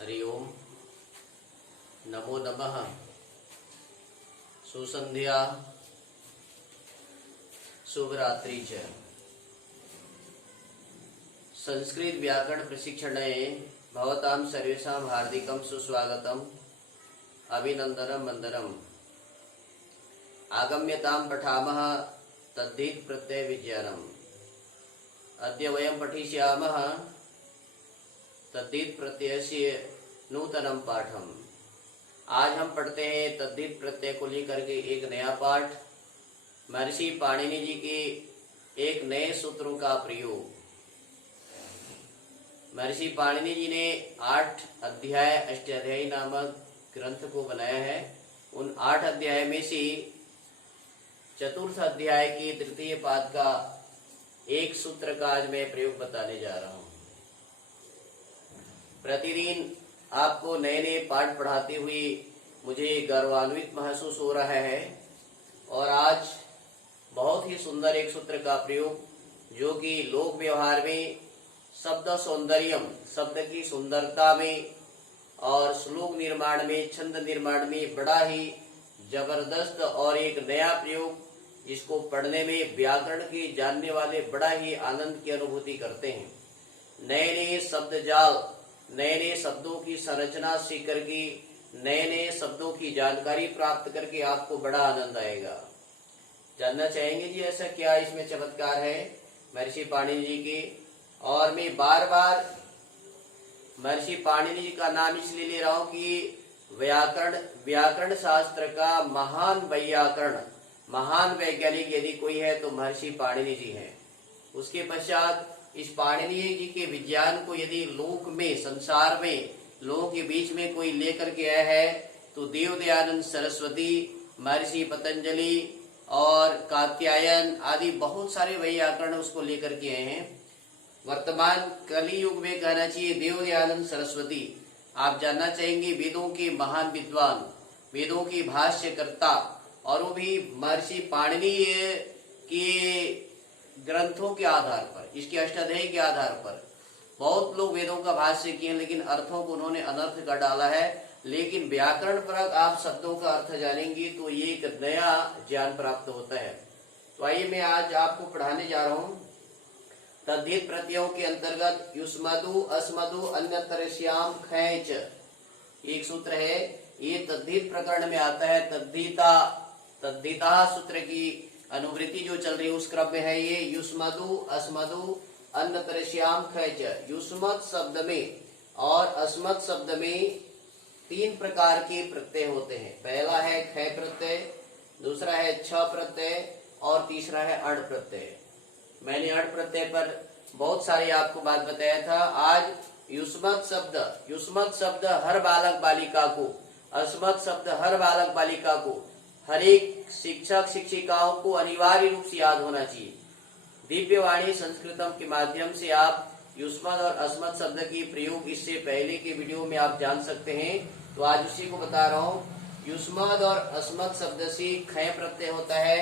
हरि ओम नमो नमः। सुसंध्या शुभ रात्रि च। संस्कृत व्याकरण प्रशिक्षणे भवतां सर्वेषां हार्दिकं सुस्वागतम् अभिनंदनं वंदनम्। आगम्यतां पठामः तद्धित प्रत्यय विज्ञानम्। अद्य वयं पठिष्यामः तद्धित प्रत्ययस्य नूतनं पाठम्। आज हम पढ़ते हैं तद्धित प्रत्यय को लेकर के एक नया पाठ। महर्षि पाणिनि जी के एक नए सूत्रों का प्रयोग। महर्षि पाणिनि जी ने 8 अध्याय अष्टाध्यायी नामक ग्रंथ को बनाया है। उन 8 अध्याय में से चतुर्थ अध्याय की तृतीय पाद का एक सूत्र का आज मैं प्रयोग बताने जा रहा हूं। प्रतिदिन आपको नए नए पाठ पढ़ाते हुए मुझे गौरवान्वित महसूस हो रहा है और आज बहुत ही सुंदर एक सूत्र का प्रयोग जो कि लोक व्यवहार में शब्द सौंदर्यम, शब्द की सुंदरता में और श्लोक निर्माण में, छंद निर्माण में बड़ा ही जबरदस्त और एक नया प्रयोग जिसको पढ़ने में व्याकरण के जानने वाले बड़ा ही आनंद की अनुभूति करते हैं। नए नए शब्द जाल, नए नए शब्दों की संरचना सीख करके, नए नए शब्दों की जानकारी प्राप्त करके आपको बड़ा आनंद आएगा। जानना चाहेंगे जी ऐसा क्या इसमें चमत्कार है महर्षि पाणिनि जी के। और मैं बार बार महर्षि पाणिनि जी का नाम इसलिए ले रहा हूं कि व्याकरण शास्त्र का महान वैयाकरण, महान वैज्ञानिक यदि कोई है तो महर्षि पाणिनि जी हैं। उसके पश्चात इस पाणिनि जी के विज्ञान को यदि लोक में, संसार में, लोगों के बीच में कोई लेकर के आया है तो देवदयानंद सरस्वती, महर्षि पतंजलि और कात्यायन आदि बहुत सारे वैयाकरण उसको लेकर के आए हैं। वर्तमान कली युग में कहना चाहिए देवदयानंद सरस्वती। आप जानना चाहेंगे वेदों के महान विद्वान, वेदों की भाष्यकर्ता, और वो भी महर्षि पाणिनि के ग्रंथों के आधार पर, इसके अष्टाध्यायी के आधार पर बहुत लोग वेदों का भाष्य किए हैं लेकिन अर्थों को उन्होंने अनर्थ कर डाला है। लेकिन व्याकरण पर आप शब्दों का अर्थ जानेंगे तो ये एक नया ज्ञान प्राप्त होता है। तो आइए मैं आज आपको पढ़ाने जा रहा हूं तद्धित प्रत्ययों के अंतर्गत युष्मदु, अस्मदु, अन्यतरस्याम, खैच एक सूत्र है। ये तद्धित प्रकरण में आता है। तद्धिता सूत्र की अनुवृत्ति जो चल रही है उस क्रम में है ये। युष्मदु, अस्मदु, अन्यतरस्याम, खैच। युष्मद शब्द में और अस्मद शब्द में 3 प्रकार के प्रत्यय होते हैं। पहला है ख प्रत्यय, दूसरा है छ प्रत्यय और तीसरा है अण प्रत्यय। मैंने अण प्रत्यय पर बहुत सारी आपको बात बताया था। आज युष्मद शब्द हर बालक बालिका को, अस्मद शब्द हर बालक बालिका को, हर एक शिक्षक शिक्षिकाओं को अनिवार्य रूप से याद होना चाहिए। दिव्यवाणी संस्कृतम के माध्यम से आप युष्मद और अस्मद शब्द की प्रयोग इससे पहले के वीडियो में आप जान सकते हैं। तो आज उसी को बता रहा हूँ। युष्मद और अस्मद शब्द से ख प्रत्यय होता है,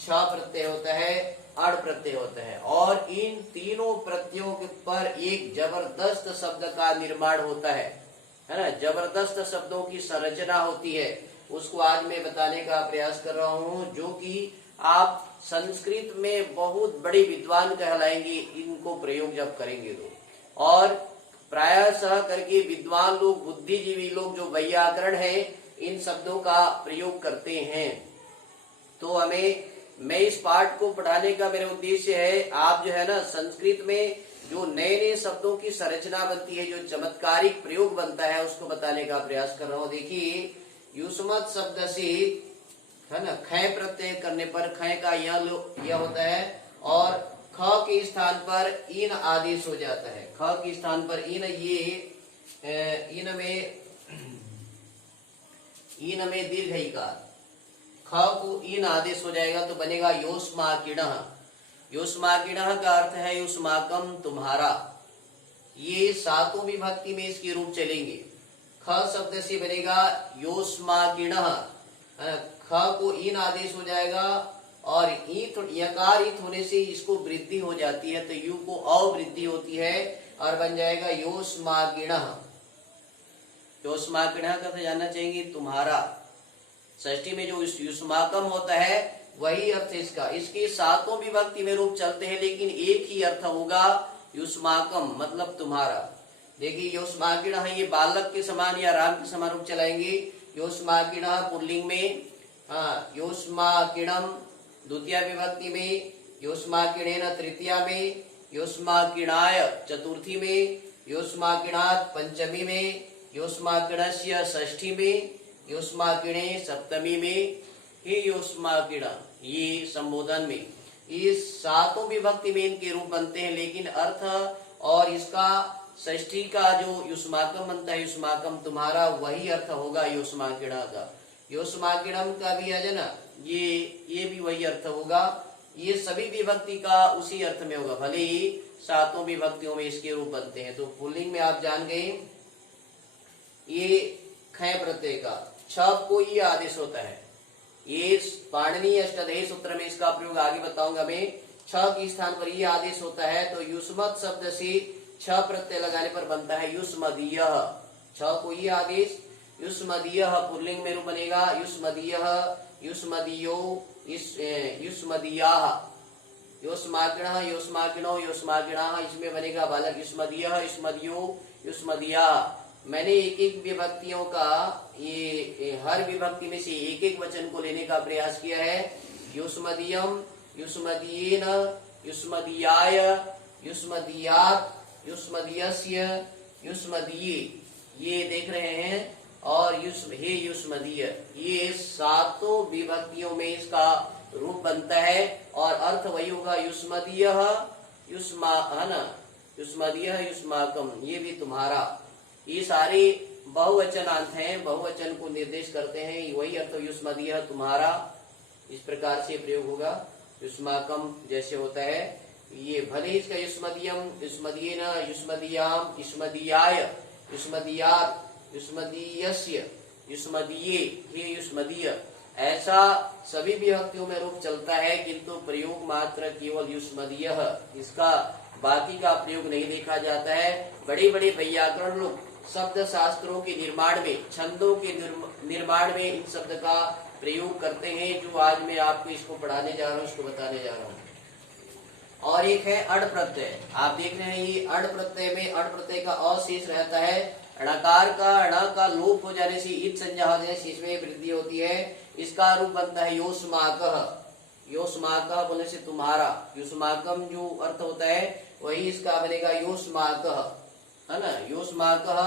छ प्रत्यय होता है, अण प्रत्यय होता है और इन तीनों प्रत्ययों के पर एक जबरदस्त शब्द का निर्माण होता है ना। जबरदस्त शब्दों की संरचना होती है। उसको आज मैं बताने का प्रयास कर रहा हूँ जो कि आप संस्कृत में बहुत बड़े विद्वान कहलाएंगे इनको प्रयोग जब करेंगे तो। और प्रायः करके विद्वान लोग, बुद्धिजीवी लोग जो वैयाकरण है इन शब्दों का प्रयोग करते हैं। तो मैं इस पाठ को पढ़ाने का मेरा उद्देश्य है आप जो है ना संस्कृत में जो नए नए शब्दों की संरचना बनती है, जो चमत्कारिक प्रयोग बनता है उसको बताने का प्रयास कर रहा हूँ। देखिए युष्मद शब्द से है ना ख प्रत्यय करने पर ख का यह होता है और ख के स्थान पर इन आदेश हो जाता है। ख के स्थान पर इन, ये इन में दीर्घ इकार, ख को इन आदेश हो जाएगा तो बनेगा योस्माकिणः। योस्माकिणः का अर्थ है युष्माकम, तुम्हारा। ये सातों विभक्ति में इसके रूप चलेंगे। ख शब्द से बनेगा योस्माकिणः, ख को इन आदेश हो जाएगा और ईत यकार ईत होने से इसको वृद्धि हो जाती है तो यू को अवृद्धि होती है और बन जाएगा योस्माकिणः। युष्माकिण का अर्थ जानना चाहेंगे तुम्हारा। षष्ठी में जो युष्माकम होता है वही अर्थ इसका। इसके सातों विभक्ति में रूप चलते हैं लेकिन एक ही अर्थ होगा युष्माकम मतलब तुम्हारा। देखिए युष्माकिण ये बालक के समान या राम के समान रूप चलाएंगे। युष्माकिण पुल्लिंग में, युष्माकिणम द्वितीय विभक्ति में, युष्माकिणेन तृतीया में, युष्माकिणाय चतुर्थी में, युष्माकिणात् पंचमी में, युष्माकिणस्य षष्ठी में, युष्माकिणे सप्तमी में, हे युष्माकिण ये संबोधन में। ये सातों विभक्ति में इनके रूप बनते हैं लेकिन अर्थ और इसका षष्ठी का जो युष्माकम बनता है, युष्माकम तुम्हारा, वही अर्थ होगा युष्माकिणा का। युष्माकिणम का भी है ना, ये भी वही अर्थ होगा। ये सभी विभक्ति का उसी अर्थ में होगा, भले ही सातों विभक्तियों में इसके रूप बनते हैं। तो पुल्लिंग में आप जान गए, ये ख प्रत्यय का छ को ये आदेश होता है। ये पाणिनीय अष्टाध्यायी सूत्र में इसका प्रयोग आगे बताऊंगा मैं। छ के स्थान पर ये आदेश होता है तो युष्मत् शब्द से छ प्रत्यय लगाने पर बनता है युष्मदीयः। छ को ये आदेश युष्मदीयः पुल्लिंग में रूप बनेगा युष्मदीयः, युष्मदीयो, युष्मदीयाः, युष्माकिणः, युष्माकिणो, युष्माकिणाः, इसमें बनेगा बालक युष्मदीयः, युष्मदीयो, युष्मदीयाः। मैंने एक एक विभक्तियों का ये हर विभक्ति में से एक एक वचन को लेने का प्रयास किया है। युष्मदीयम, युष्मदीयेन, युष्मदीयाय, युष्मदीयात्, युष्मदीयस्य, युष्मदीये, ये देख रहे हैं। और हे युष्मदीय, ये सातों विभक्तियों में इसका रूप बनता है और अर्थ वही होगा युष्मदीयः, युष्मा है ना, युष्मदीयः युष्माकम, ये भी तुम्हारा। ये सारे बहुवचनांत हैं, बहुवचन को निर्देश करते हैं, वही अर्थ युष्मदीयः तुम्हारा। इस प्रकार से प्रयोग होगा। युष्माकम जैसे होता है ये, भले इसका युष्मदीयम, युष्मदीयेन, युष्मदीयाम, युष्मदीयाय, युष्मदीयात्, युष्मदीयस्य, युष्मदीये, हे युष्मदीय, ऐसा सभी विभक्तियों में रूप चलता है किंतु प्रयोग मात्र केवल युष्मदीयः, इसका बाकी का प्रयोग नहीं देखा जाता है। बड़े बड़े वैयाकरण लोग शब्द शास्त्रों के निर्माण में, छंदों के निर्माण में इन शब्द का प्रयोग करते हैं, जो आज मैं आपको इसको पढ़ाने जा रहा हूँ, इसको बताने जा रहा हूँ। और एक है अड़ प्रत्यय। आप देख रहे हैं ये अड़ प्रत्यय में अड़ प्रत्यय का अशेष रहता है। णकार का ण का लोप हो जाने से इत संज्ञा हो जाने से इसमें वृद्धि होती है। इसका रूप बनता है योष्माकः। योष्माकः बोलने से तुम्हारा, युष्माकम जो अर्थ होता है वही इसका बनेगा योष्माकः, है ना। योष्माकः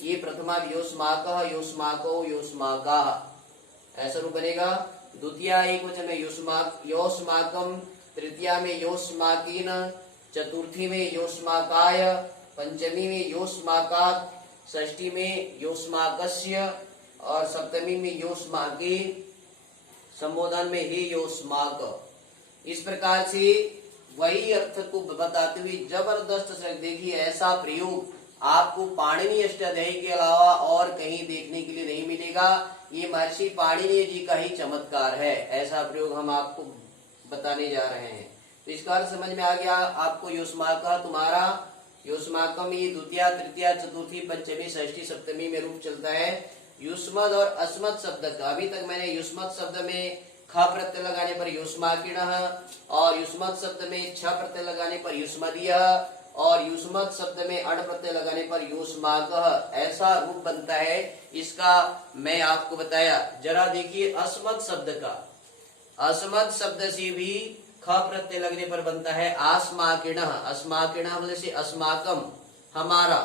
ये प्रथमा योष्माकः, योष्माको, योष्माकाः, ऐसा रूप बनेगा। द्वितीय एक वचन में योष्माकम, तृतीया में योष्माकीन, चतुर्थी में योष्माकाय, पंचमी में योष्माकात्, षष्ठी में योष्माकस्य और सप्तमी में योष्माके, संबोधन में हे योष्माक। इस प्रकार से वही अर्थ को बताते हुए जबरदस्त से देखिए, ऐसा प्रयोग आपको पाणिनीय अष्टाध्यायी के अलावा और कहीं देखने के लिए नहीं मिलेगा। ये महर्षि पाणिनीय जी का ही चमत्कार है, ऐसा प्रयोग हम आपको बताने जा रहे हैं। तो इसका अर्थ समझ में आ गया आपको। योष्माकः तुम्हारा, योष्माकम ये द्वितीय, तृतीय, चतुर्थी, पंचमी, षष्ठी, सप्तमी में रूप चलता है। युष्मद और अस्मद शब्द का, अभी तक मैंने युष्मद शब्द में ख प्रत्यय लगाने पर युष्माकिणः और युष्मद शब्द में छ प्रत्यय लगाने पर युष्मदीयः और युष्मद शब्द में अण प्रत्यय लगाने पर युष्माकः, ऐसा रूप बनता है। इसका मैं आपको बताया। जरा देखिए अस्मद शब्द का, अस्मद शब्द से भी ख प्रत्यय लगने पर बनता है आस्माकिणः। अस्माकिणः बोले से अस्माकम, हमारा।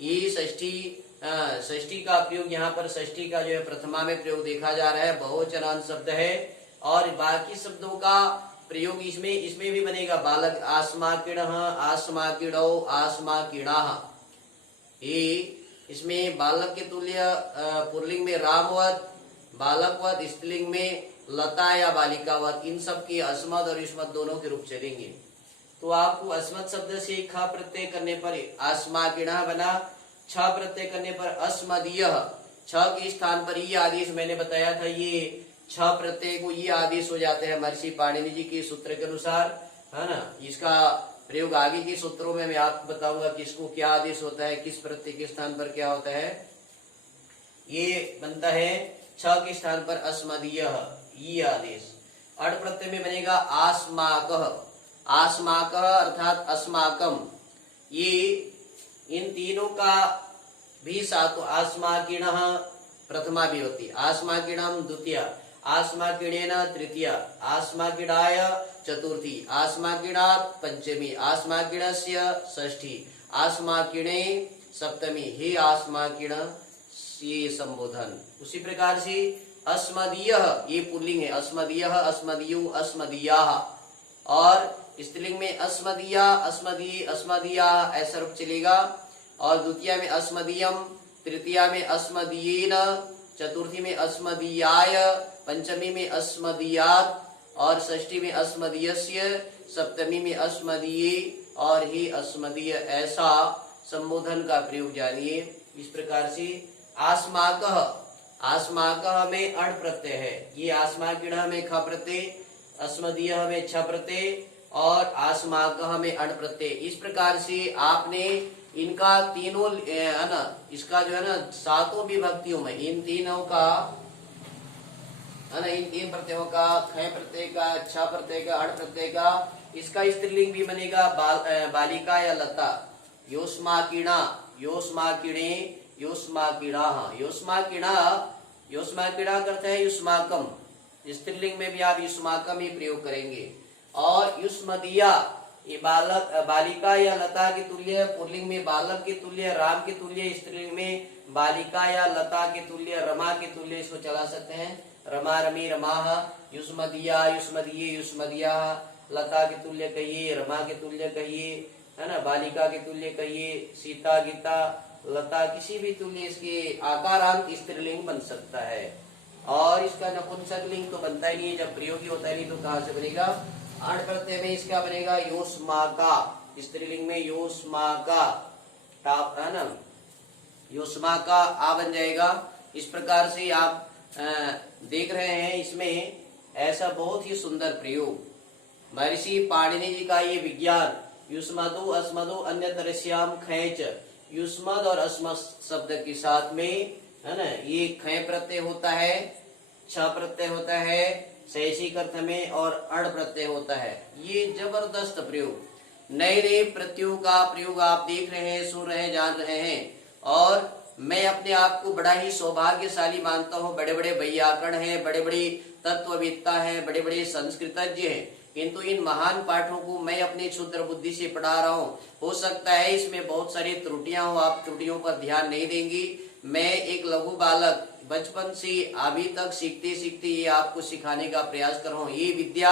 ये षष्ठी का प्रयोग यहाँ पर षष्ठी का जो है प्रथमा में प्रयोग देखा जा रहा है, बहुवचनांत शब्द है। और बाकी शब्दों का प्रयोग इसमें भी बनेगा बालक, आस्माकिणः, आस्माकिणौ, आस्माकिणाः। ये इसमें बालक के तुल्य पुल्लिंग में रामवत, बालकवत, स्त्रीलिंग में लता या बालिकावत, इन सब की अस्मद और युष्मद दोनों के रूप चलेंगे। तो आपको अस्मद शब्द से ख प्रत्यय करने पर आस्माकिणः बना, छ प्रत्यय करने पर अस्मदीयः, छ के स्थान पर ये आदेश मैंने बताया था, ये छ प्रत्यय को ये आदेश हो जाते हैं महर्षि पाणिनि जी के सूत्र के अनुसार, है ना। इसका प्रयोग आगे के सूत्रों में मैं आपको बताऊंगा किसको क्या आदेश होता है, किस प्रत्यय के स्थान पर क्या होता है। ये बनता है छ के स्थान पर अस्मदीयः, ये आदेश। अड़ प्रत्यय में बनेगा आस्माकः, आस्माकः अर्थात अस्माकम। ये इन तीनों का भी सातों, आस्माकिणः प्रथमा विभक्ति, आस्माकिणम द्वितीया, आस्माकिणेन तृतीया, आस्माकिणाय चतुर्थी, आस्माकिणात् पंचमी, आस्माकिणस्य षष्ठी, आस्माकिणे सप्तमी, हे आस्माकिण, ये संबोधन। उसी प्रकार से अस्मदीयः ये पुल्लिंग है, अस्मदीयः, अस्मदीयो, अस्मदीयाः। और स्त्रीलिंग में अस्मदीया, अस्मदीय, अस्मदीयाः ऐसा रूप चलेगा। और द्वितीया में अस्मदीयम, तृतीया में अस्मदीयेन, चतुर्थी में अस्मदीयाय, पंचमी में अस्मदीयात् और षष्ठी में अस्मदीयस्य, सप्तमी में अस्मदीये और ही अस्मदीय, ऐसा संबोधन का प्रयोग जानिए। इस प्रकार से आस्माकः, आस्माकः में अण प्रत्यय है, ये आस्माकिणः में ख प्रत्यय, अस्मदीयः में छ प्रत्यय और आस्माकः में अण प्रत्यय। इस प्रकार से आपने इनका तीनों है ना, इसका जो है ना सातों विभक्तियों में इन तीनों का है ना, इन तीन प्रत्ययों का, ख प्रत्यय का, छ प्रत्यय का, अण प्रत्यय का, इसका स्त्रीलिंग भी बनेगा बालिका या लता। योस्माकिणा, योस्माकिणे, योस्माकिणाः, योस्माकिणा, योस्माकिणा करते हैं युष्माकम, स्त्रीलिंग में भी आप युष्माकम ही प्रयोग करेंगे। और युष्मदीया ये बालक, बालिका या लता के तुल्य, पुल्लिंग में बालक के तुल्य, राम के तुल्य, स्त्रीलिंग में बालिका या लता के तुल्य, रमा के तुल्य, इसको चला सकते हैं, रमा रमी रमाः, युष्मदीया युष्मदीये युष्मदीयाः, लता के तुल्य कहिए, रमा के तुल्य कहिए, है ना, बालिका के तुल्य कहिए, सीता गीता लता किसी भी तुल्य इसके आकारांत स्त्रीलिंग बन सकता है। और इसका नपुंसक लिंग तो बनता ही नहीं है, जब प्रयोगी होता है नहीं तो कहाँ से बनेगा। अण प्रत्यय में इसका बनेगा योस्माका, स्त्रीलिंग में योस्माका, है ना, योस्माका आ बन जाएगा। इस प्रकार से आप देख रहे हैं इसमें ऐसा बहुत ही सुंदर प्रयोग। महर्षि पाणिनि जी का ये विज्ञान, युष्मदो अस्मदो अन्यतरस्याम खैच, युष्मद और अस्मद शब्द के साथ में है ना, ये ख प्रत्यय होता है, छ प्रत्यय होता है शैषिक अर्थ में और अण प्रत्यय होता है। ये जबरदस्त प्रयोग, नए नए प्रत्ययों का प्रयोग आप देख रहे हैं, सुन रहे हैं, जान रहे हैं। और मैं अपने आप को बड़ा ही सौभाग्यशाली मानता हूँ। बड़े बड़े वैयाकरण हैं, बड़े बड़े तत्ववेत्ता हैं, बड़े बड़े संस्कृतज्ञ हैं, किंतु इन महान पाठों को मैं अपने क्षुद्र बुद्धि से पढ़ा रहा हूँ। हो सकता है इसमें बहुत सारी त्रुटियां हो, आप त्रुटियों पर ध्यान नहीं देंगी। मैं एक लघु बालक बचपन से अभी तक सीखते सीखते ये आपको सिखाने का प्रयास कर रहा हूँ। ये विद्या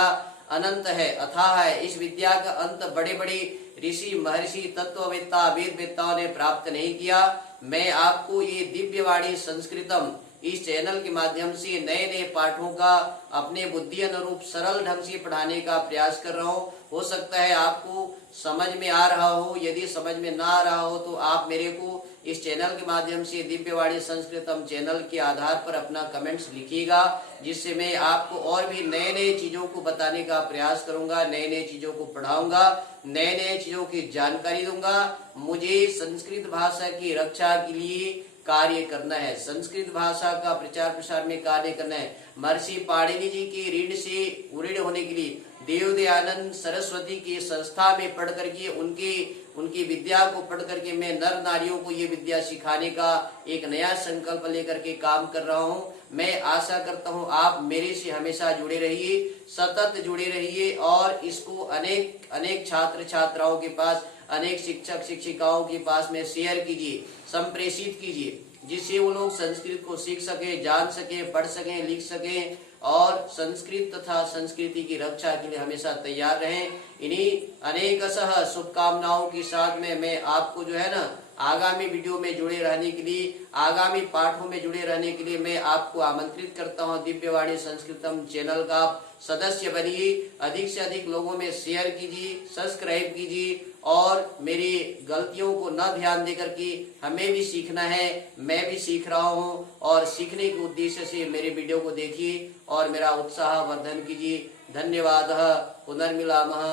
अनंत है, अथाह है। इस विद्या का अंत बड़े बड़े ऋषि महर्षि तत्ववेत्ता वेदवेत्ताओं ने प्राप्त नहीं किया। मैं आपको ये दिव्यवाणी संस्कृतम इस चैनल के माध्यम से नए नए पाठों का अपने बुद्धि अनुरूप सरल ढंग से पढ़ाने का प्रयास कर रहा हूँ। हो सकता है आपको समझ में आ रहा हो, यदि समझ में ना आ रहा हो तो आप मेरे को इस चैनल के माध्यम से दिव्यवाणी संस्कृतम चैनल के आधार पर अपना कमेंट्स लिखिएगा, जिससे मैं आपको और भी नए नए चीजों को बताने का प्रयास करूंगा, नए नए चीजों को पढ़ाऊंगा, नए नए चीजों की जानकारी दूंगा। मुझे संस्कृत भाषा की रक्षा के लिए कार्य करना है, संस्कृत भाषा का प्रचार प्रसार में कार्य करना है। महर्षि पाणिनि जी की ऋण से उऋण होने के लिए देवदयानंद सरस्वती की संस्था में पढ़ करके उनकी विद्या को पढ़ करके मैं नर नारियों को ये विद्या सिखाने का एक नया संकल्प लेकर के काम कर रहा हूँ। मैं आशा करता हूँ आप मेरे से हमेशा जुड़े रहिए, सतत जुड़े रहिए और इसको अनेक अनेक छात्र छात्राओं के पास, अनेक शिक्षक शिक्षिकाओं के पास में शेयर कीजिए, संप्रेषित कीजिए, जिससे वो लोग संस्कृत को सीख सके, जान सके, पढ़ सके, लिख सके और संस्कृत तथा संस्कृति की रक्षा के लिए हमेशा तैयार रहें। इन्हीं अनेकशः शुभकामनाओं के साथ में मैं आपको जो है ना आगामी वीडियो में जुड़े रहने के लिए, आगामी पाठों में जुड़े रहने के लिए मैं आपको आमंत्रित करता हूं। दिव्यवाणी संस्कृतम चैनल का सदस्य बनिए, अधिक से अधिक लोगों में शेयर कीजिए, सब्सक्राइब कीजिए और मेरी गलतियों को न ध्यान देकर के हमें भी सीखना है, मैं भी सीख रहा हूं और सीखने के उद्देश्य से मेरे वीडियो को देखिए और मेरा उत्साह वर्धन कीजिए। धन्यवादः। पुनर्मिलामः।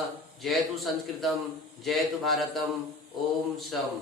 जयतु संस्कृतम, जयतु भारतम। ओम शम।